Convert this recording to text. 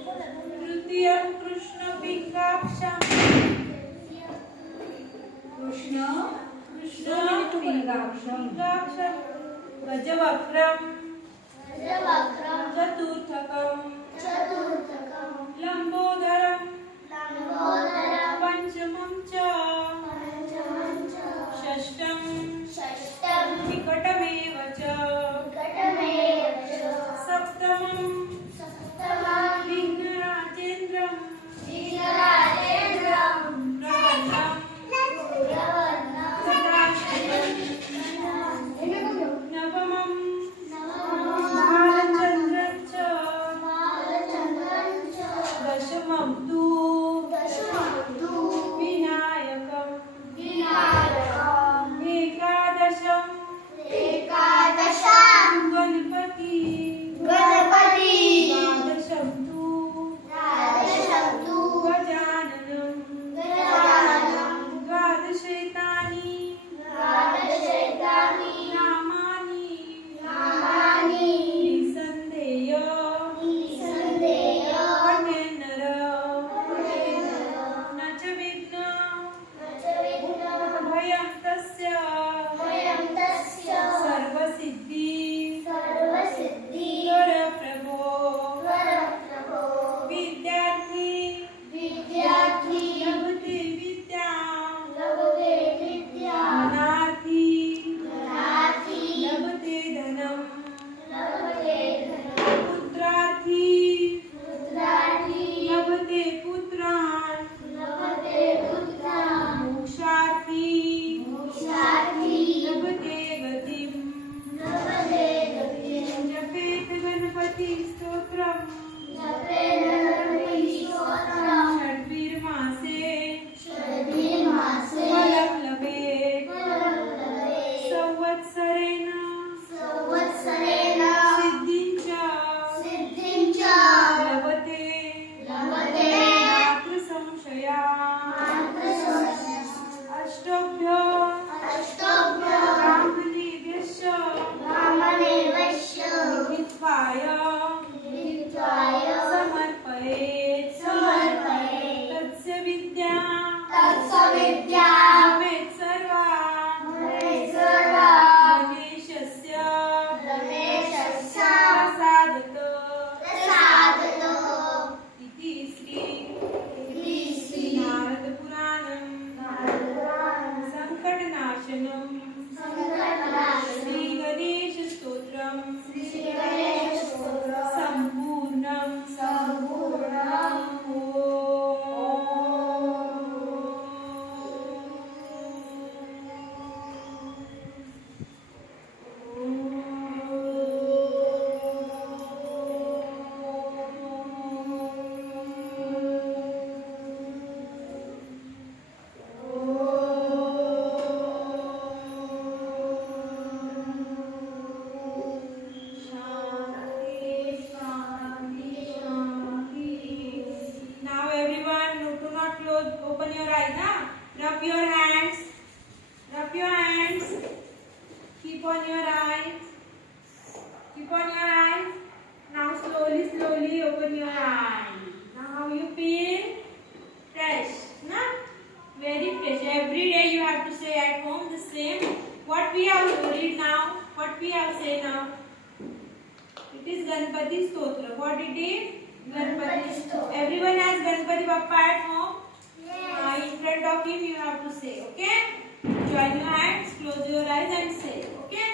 तृतीयं कृष्णपिङ्गाक्षं कृष्णपिङ्गाक्षं गजवक्त्रं चतुर्थकं लम्बोदरं पंचमं च षष्ठं विकटमेव च सप्तमं विघ्नराजेन्द्रं प्रबन्धं नवमं बालचन्द्रं च दशमं तु विनायकम् एकादशं गणपति द्वादशं तु गजाननं द्वादशैतानि नामानि निसन्देय पठेन्नर न च विघ्नं भयं तस्य सर्वसिद्धि वर प्रभो विद्यार्थी लभते विद्यां धनार्थी लभते धनं पुत्रार्थी लभते पुत्रान् मोक्षार्थी लभते गतिं जपेत गणपति स्तोत्रम् षड्भिर्मासे फलं लभेत् संवत्सरेण सिद्धिं च लभते नात्र संशया अष्टभ्य ब्राह्मणेभ्यश्च विहित्वाय समर्पयेत् तस्य विद्या भवेत् सर्वा गणेशस्य प्रसादतो इति श्री नारदपुराणं संकटनाशनं श्रीगणेशस्तोत्रं सम्पूर्णं Now everyone, do not close. Open your eyes. Rub your hands. Keep on your eyes. Now slowly open your eyes. Now how you feel? Fresh, na? Very fresh. Every day you have to say at home the same. What we have read now? What we have say now? It is Ganpati Stotra. What it is? Ganpati Stotra. Everyone has Ganpati Bappa at home? In front of him you have to say, okay? Join your hands, close your eyes and say, okay?